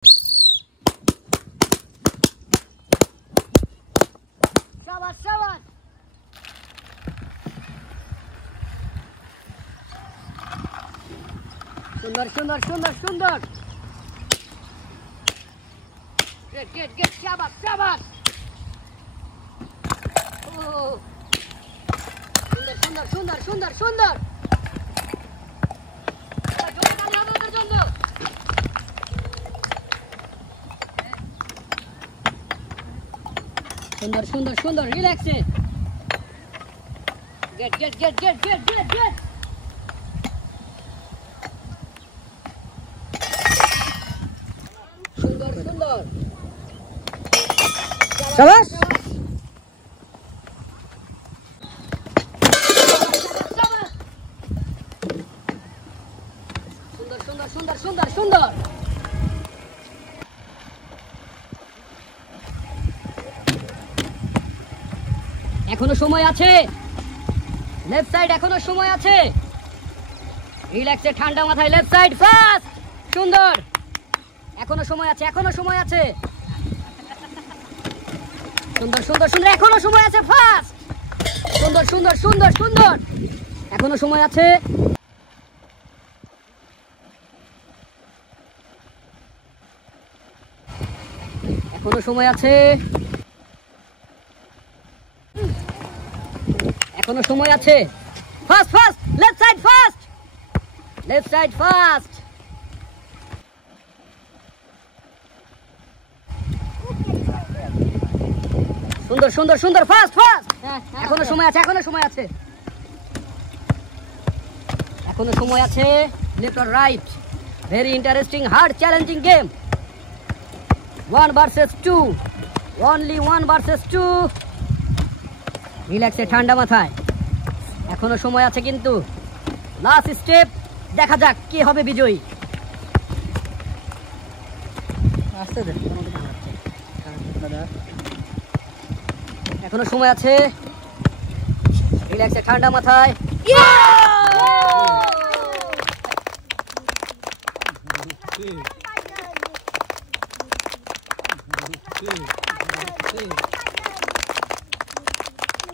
শাবাশ শাবাশ। সুন্দর সুন্দর সুন্দর সুন্দর। গেট গেট শাবাশ শাবাশ। সুন্দর সুন্দর সুন্দর সুন্দর সুন্দর। সুন্দর সুন্দর সুন্দর রিল্যাক্সে। Get get get get get get get. সুন্দর সুন্দর। শাবাশ। সুন্দর সুন্দর সুন্দর সুন্দর সুন্দর। এখনো সময় আছে, লেফট সাইড এখনো সময় আছে। রিল্যাক্সে ঠান্ডা মাথায় লেফট সাইড ফাস্ট। সুন্দর, এখনো সময় আছে, এখনো সময় আছে। সুন্দর সুন্দর সুন্দর, এখনো সময় আছে ফাস্ট। সুন্দর সুন্দর সুন্দর সুন্দর, এখনো সময় আছে। এখনো সময় আছে, এখনো সময় আছে। Fast fast, left side fast, left side fast. সুন্দর সুন্দর সুন্দর, ফাস্ট ফাস্ট। এখনো সময় আছে, এখনো সময় আছে, এখনো সময় আছে। Left or right, very interesting, hard, challenging game. 1 ভার্সেস 2, অনলি 1 ভার্সেস 2। রিল্যাক্সে ঠান্ডা মাথায়, এখনো সময় আছে কিন্তু। লাস্ট স্টেপ, দেখা যাক কে হবে বিজয়ী। এখনো সময় আছে, রিল্যাক্সে ঠান্ডা মাথায়।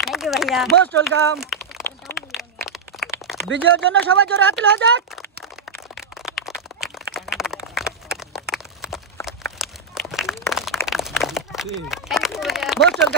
থ্যাংক ইউ ভাইয়া, মোস্ট ওয়েলকাম। বিজয়ের জন্য সবাই জোরে হাত তুলে যাক। Most welcome.